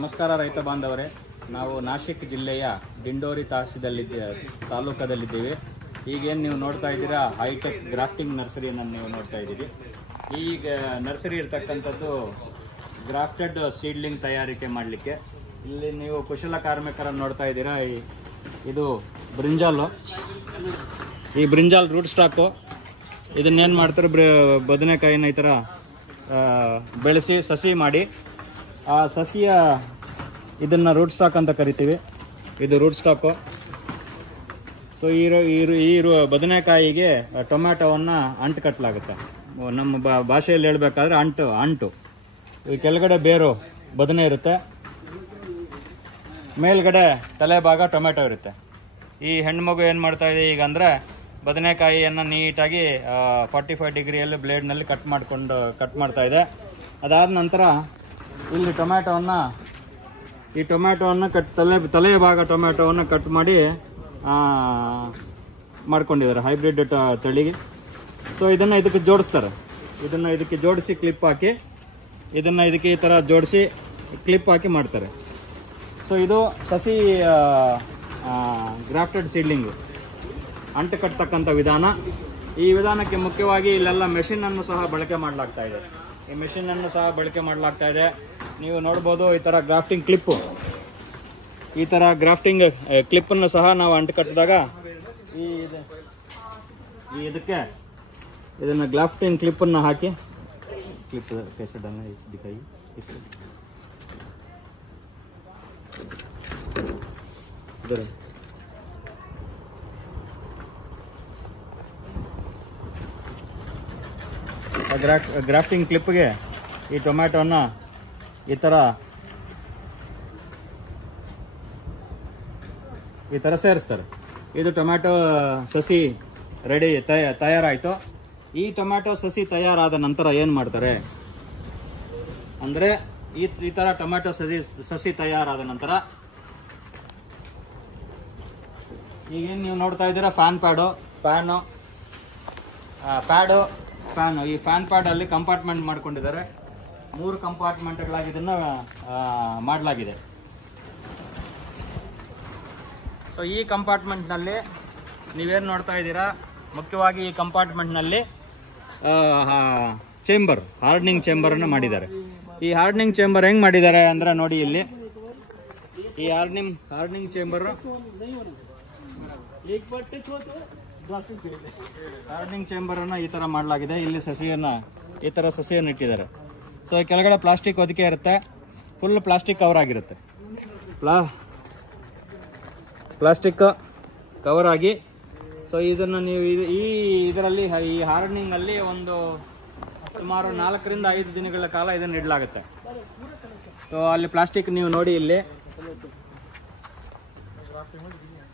ನಮಸ್ಕಾರ ರೈತ ಬಾಂಧವರೇ, ನಾವು ನಾಸಿಕ್ ಜಿಲ್ಲೆಯ ದಿಂಡೋರಿ ತಾಲೂಕದಲ್ಲಿದ್ದೀವಿ. ಈಗೇನು ನೀವು ನೋಡ್ತಾ ಇದ್ದೀರಾ, ಹೈಟೆಕ್ ಗ್ರಾಫ್ಟಿಂಗ್ ನರ್ಸರಿಯನ್ನು ನೀವು ನೋಡ್ತಾ ಇದ್ದೀರಿ. ಈಗ ನರ್ಸರಿ ಇರ್ತಕ್ಕಂಥದ್ದು ಗ್ರಾಫ್ಟೆಡ್ ಸೀಡ್ಲಿಂಗ್ ತಯಾರಿಕೆ ಮಾಡಲಿಕ್ಕೆ. ಇಲ್ಲಿ ನೀವು ಕುಶಲ ಕಾರ್ಮಿಕರನ್ನು ನೋಡ್ತಾ ಇದ್ದೀರಾ. ಇದು ಬ್ರಿಂಜಾಲು, ಈ ಬ್ರಿಂಜಾಲ್ ರೂಟ್ ಸ್ಟಾಕು. ಇದನ್ನೇನು ಮಾಡ್ತಾರೆ, ಬದನೆಕಾಯಿನ ಈ ಥರ ಬೆಳೆಸಿ ಸಸಿ ಮಾಡಿ, ಆ ಸಸಿಯ ಇದನ್ನು ರೂಟ್ ಸ್ಟಾಕ್ ಅಂತ ಕರಿತೀವಿ. ಇದು ರೂಟ್ ಸ್ಟಾಕು. ಸೊ ಈ ಬದನೆಕಾಯಿಗೆ ಟೊಮ್ಯಾಟೋವನ್ನು ಅಂಟು ಕಟ್ಟಲಾಗುತ್ತೆ. ನಮ್ಮ ಭಾಷೆಯಲ್ಲಿ ಹೇಳಬೇಕಾದ್ರೆ ಅಂಟು. ಈ ಕೆಳಗಡೆ ಬೇರು ಬದನೆ ಇರುತ್ತೆ, ಮೇಲ್ಗಡೆ ತಲೆ ಭಾಗ ಟೊಮ್ಯಾಟೊ ಇರುತ್ತೆ. ಈ ಹೆಣ್ಮಗು ಏನು ಮಾಡ್ತಾ ಇದೆ ಈಗ ಅಂದರೆ, ಬದನೆಕಾಯಿಯನ್ನು ನೀಟಾಗಿ 45 ಡಿಗ್ರಿಯಲ್ಲಿ ಬ್ಲೇಡ್ನಲ್ಲಿ ಕಟ್ ಮಾಡ್ತಾ ಇದೆ. ಅದಾದ ನಂತರ ಇಲ್ಲಿ ಟೊಮ್ಯಾಟೋವನ್ನು ತಲೆಯ ಭಾಗ ಟೊಮ್ಯಾಟೋವನ್ನು ಕಟ್ ಮಾಡಿ ಮಾಡ್ಕೊಂಡಿದ್ದಾರೆ ಹೈಬ್ರಿಡ್ ತಳಿಗೆ. ಸೊ ಇದನ್ನು ಇದಕ್ಕೆ ಜೋಡಿಸ್ತಾರೆ. ಇದಕ್ಕೆ ಜೋಡಿಸಿ ಕ್ಲಿಪ್ ಹಾಕಿ, ಇದನ್ನು ಇದಕ್ಕೆ ಈ ಥರ ಜೋಡಿಸಿ ಕ್ಲಿಪ್ ಹಾಕಿ ಮಾಡ್ತಾರೆ. ಸೊ ಇದು ಸಸಿ ಗ್ರಾಫ್ಟೆಡ್ ಸೀಡ್ಲಿಂಗು, ಅಂಟು ಕಟ್ತಕ್ಕಂಥ ವಿಧಾನ. ಈ ವಿಧಾನಕ್ಕೆ ಮುಖ್ಯವಾಗಿ ಇಲ್ಲೆಲ್ಲ ಮೆಷಿನನ್ನು ಸಹ ಬಳಕೆ ಮಾಡಲಾಗ್ತಾ ಇದೆ. ಈ ಮೆಷಿನನ್ನು ಸಹ ಬಳಕೆ ಮಾಡಲಾಗ್ತಾ ಇದೆ. ನೀವು ನೋಡ್ಬೋದು, ಈ ಥರ ಗ್ರಾಫ್ಟಿಂಗ್ ಕ್ಲಿಪ್ಪು, ಈ ಥರ ಗ್ರಾಫ್ಟಿಂಗ್ ಕ್ಲಿಪ್ಪನ್ನು ಸಹ ನಾವು ಅಂಟು ಕಟ್ಟಿದಾಗ ಇದಕ್ಕೆ ಇದನ್ನು ಗ್ರಾಫ್ಟಿಂಗ್ ಕ್ಲಿಪ್ಪನ್ನು ಹಾಕಿ, ಕ್ಲಿಪ್ ಕೆಸಡನ್ನು ದಿಕ್ಕಾಗಿ ಗ್ರಾಫ್ಟಿಂಗ್ ಕ್ಲಿಪ್ಗೆ ಈ ಟೊಮ್ಯಾಟೋನ ಈ ಥರ ಸೇರಿಸ್ತಾರೆ. ಇದು ಟೊಮ್ಯಾಟೊ ಸಸಿ ರೆಡಿ ತಯಾರಾಯಿತು. ಈ ಟೊಮ್ಯಾಟೊ ಸಸಿ ತಯಾರಾದ ನಂತರ ಏನು ಮಾಡ್ತಾರೆ ಅಂದರೆ, ಈ ಥರ ಟೊಮ್ಯಾಟೊ ಸಸಿ ತಯಾರಾದ ನಂತರ ಈಗೇನು ನೀವು ನೋಡ್ತಾ ಇದ್ದೀರಾ, ಫ್ಯಾನು. ಈ ಫ್ಯಾನ್ ಪ್ಯಾಡಲ್ಲಿ ಕಂಪಾರ್ಟ್ಮೆಂಟ್ ಮಾಡ್ಕೊಂಡಿದ್ದಾರೆ. 3 ಕಂಪಾರ್ಟ್ಮೆಂಟ್ಗಳಾಗಿ ಇದನ್ನು ಮಾಡಲಾಗಿದೆ. ಸೊ ಈ ಕಂಪಾರ್ಟ್ಮೆಂಟ್ನಲ್ಲಿ ನೀವೇನು ನೋಡ್ತಾ ಇದ್ದೀರಾ, ಮುಖ್ಯವಾಗಿ ಈ ಕಂಪಾರ್ಟ್ಮೆಂಟ್ನಲ್ಲಿ ಹಾರ್ಡನಿಂಗ್ ಚೇಂಬರನ್ನು ಮಾಡಿದ್ದಾರೆ. ಈ ಹಾರ್ಡನಿಂಗ್ ಚೇಂಬರ್ ಹೆಂಗೆ ಮಾಡಿದ್ದಾರೆ ಅಂದರೆ ನೋಡಿ, ಇಲ್ಲಿ ಈ ಹಾರ್ಡನಿಂಗ್ ಚೇಂಬರನ್ನು ಈ ಥರ ಮಾಡಲಾಗಿದೆ. ಇಲ್ಲಿ ಈ ಥರ ಸಸಿಯನ್ನು ಇಟ್ಟಿದ್ದಾರೆ. ಸೊ ಕೆಳಗಡೆ ಪ್ಲಾಸ್ಟಿಕ್ ಹೊದಿಕೆ ಇರುತ್ತೆ, ಫುಲ್ ಪ್ಲಾಸ್ಟಿಕ್ ಕವರ್ ಆಗಿರುತ್ತೆ. ಪ್ಲಾಸ್ಟಿಕ್ ಕವರ್ ಆಗಿ, ಸೊ ಇದನ್ನು ನೀವು ಇದರಲ್ಲಿ ಈ ಹಾರ್ಡನಿಂಗಲ್ಲಿ ಒಂದು ಸುಮಾರು 4 ರಿಂದ 5 ದಿನಗಳ ಕಾಲ ಇದನ್ನು ಇಡಲಾಗುತ್ತೆ. ಸೊ ಅಲ್ಲಿ ಪ್ಲಾಸ್ಟಿಕ್ ನೀವು ನೋಡಿ, ಇಲ್ಲಿ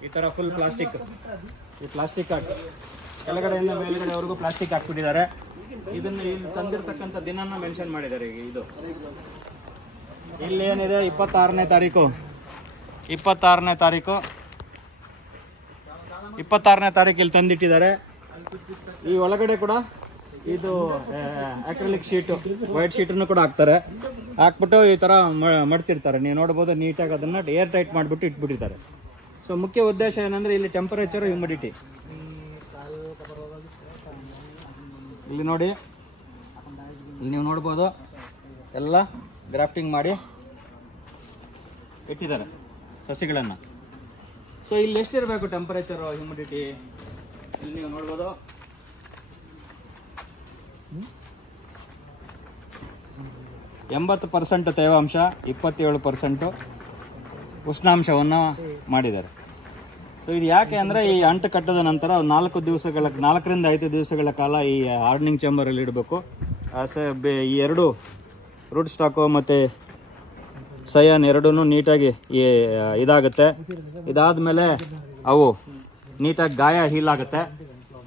ಈ ಥರ ಫುಲ್ ಪ್ಲಾಸ್ಟಿಕ್ ಹಾಕಿ ಕೆಳಗಡೆಯಿಂದ ಮೇಲ್ಗಡೆವರೆಗೂ ಪ್ಲಾಸ್ಟಿಕ್ ಹಾಕ್ಬಿಟ್ಟಿದ್ದಾರೆ. ಇದನ್ನು ಇಲ್ಲಿ ತಂದಿರತಕ್ಕಂಥ ದಿನನ ಮೆನ್ಷನ್ ಮಾಡಿದ್ದಾರೆ. ಈಗ ಇದು ಇಲ್ಲಿ ಏನಿದೆ, 26ನೇ ತಾರೀಕು ಇಲ್ಲಿ ತಂದಿಟ್ಟಿದ್ದಾರೆ. ಈ ಒಳಗಡೆ ಕೂಡ ಇದು ಅಕ್ರಿಲಿಕ್ ಶೀಟು, ವೈಟ್ ಶೀಟನ್ನು ಕೂಡ ಹಾಕ್ಬಿಟ್ಟು ಈ ಥರ ಮಡಚಿರ್ತಾರೆ. ನೀವು ನೋಡ್ಬೋದು, ನೀಟಾಗಿ ಅದನ್ನು ಏರ್ ಟೈಟ್ ಮಾಡಿಬಿಟ್ಟು ಇಟ್ಬಿಟ್ಟಿದ್ದಾರೆ. ಸೊ ಮುಖ್ಯ ಉದ್ದೇಶ ಏನಂದರೆ, ಇಲ್ಲಿ ಟೆಂಪರೇಚರ್, ಹ್ಯೂಮಿಡಿಟಿ. ಇಲ್ಲಿ ನೋಡಿ, ಇಲ್ಲಿ ನೀವು ನೋಡ್ಬೋದು, ಎಲ್ಲ ಗ್ರಾಫ್ಟಿಂಗ್ ಮಾಡಿ ಇಟ್ಟಿದ್ದಾರೆ ಸಸಿಗಳನ್ನು. ಸೊ ಇಲ್ಲಿ ಎಷ್ಟಿರಬೇಕು ಟೆಂಪರೇಚರು, ಹ್ಯೂಮಿಡಿಟಿ? ಇಲ್ಲಿ ನೀವು ನೋಡ್ಬೋದು, 80% ತೇವಾಂಶ, 27% ಉಷ್ಣಾಂಶವನ್ನು ಮಾಡಿದ್ದಾರೆ. ಸೊ ಇದು ಯಾಕೆ ಅಂದರೆ, ಈ ಅಂಟು ಕಟ್ಟದ ನಂತರ 4 ರಿಂದ 5 ದಿವಸಗಳ ಕಾಲ ಈ ಹಾರ್ಡನಿಂಗ್ ಚೇಂಬರಲ್ಲಿ ಇಡಬೇಕು. ಈ 2 ರೂಟ್ ಸ್ಟಾಕು ಮತ್ತು ಸಯಾನ್ ಎರಡೂ ನೀಟಾಗಿ ಇದಾಗುತ್ತೆ. ಇದಾದಮೇಲೆ ಅವು ನೀಟಾಗಿ ಗಾಯ ಹೀಲಾಗುತ್ತೆ.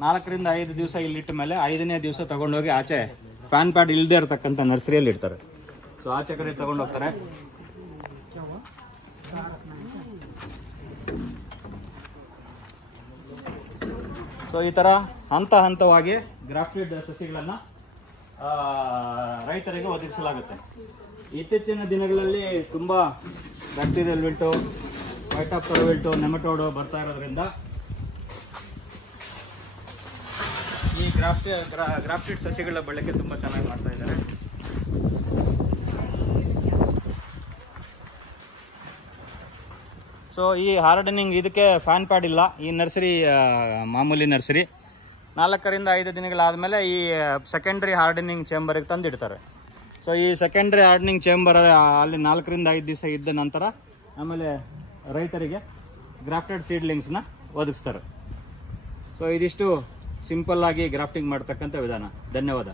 4 ರಿಂದ 5 ದಿವಸ ಇಲ್ಲಿಟ್ಟ ಮೇಲೆ 5ನೇ ದಿವಸ ತಗೊಂಡೋಗಿ ಆಚೆ ಫ್ಯಾನ್ ಪ್ಯಾಡ್ ಇಲ್ಲದೆ ಇರತಕ್ಕಂಥ ನರ್ಸರಿಯಲ್ಲಿ ಇಡ್ತಾರೆ. ಸೊ ಆಚೆ ಕಡೆ ತಗೊಂಡೋಗ್ತಾರೆ. ಸೊ ಈ ಥರ ಹಂತವಾಗಿ ಗ್ರಾಫ್ಟೆಡ್ ಸಸಿಗಳನ್ನು ರೈತರಿಗೆ ಒದಗಿಸಲಾಗುತ್ತೆ. ಇತ್ತೀಚಿನ ದಿನಗಳಲ್ಲಿ ತುಂಬ ಬ್ಯಾಕ್ಟೀರಿಯಲ್ ವಿಲ್ಟು, ಫೈಟಾಪ್ತರಾ ವಿಲ್ಟು, ನೆಮಟೋಡು ಬರ್ತಾ ಇರೋದ್ರಿಂದ ಈ ಗ್ರಾಫ್ಟೆಡ್ ಸಸಿಗಳ ಬಳಕೆ ತುಂಬ ಚೆನ್ನಾಗಿ ಮಾಡ್ತಾ ಇದ್ದಾರೆ. ಸೊ ಈ ಹಾರ್ಡನಿಂಗ್ ಇದಕ್ಕೆ ಫ್ಯಾನ್ ಪ್ಯಾಡ್ ಇಲ್ಲ. ಈ ನರ್ಸರಿ ಮಾಮೂಲಿ ನರ್ಸರಿ 4 ರಿಂದ 5 ದಿನಗಳಾದಮೇಲೆ ಈ ಸೆಕೆಂಡ್ರಿ ಹಾರ್ಡನಿಂಗ್ ಚೇಂಬರ್ಗೆ ತಂದಿಡ್ತಾರೆ. ಸೊ ಈ ಸೆಕೆಂಡ್ರಿ ಹಾರ್ಡನಿಂಗ್ ಚೇಂಬರ್ ಅಲ್ಲಿ 4 ರಿಂದ 5 ದಿವಸ ಇದ್ದ ನಂತರ ಆಮೇಲೆ ರೈತರಿಗೆ ಗ್ರಾಫ್ಟೆಡ್ ಸೀಡ್ಲಿಂಗ್ಸ್ನ ಒದಗಿಸ್ತಾರೆ. ಸೊ ಇದಿಷ್ಟು ಸಿಂಪಲ್ ಆಗಿ ಗ್ರಾಫ್ಟಿಂಗ್ ಮಾಡ್ತಕ್ಕಂಥ ವಿಧಾನ. ಧನ್ಯವಾದ.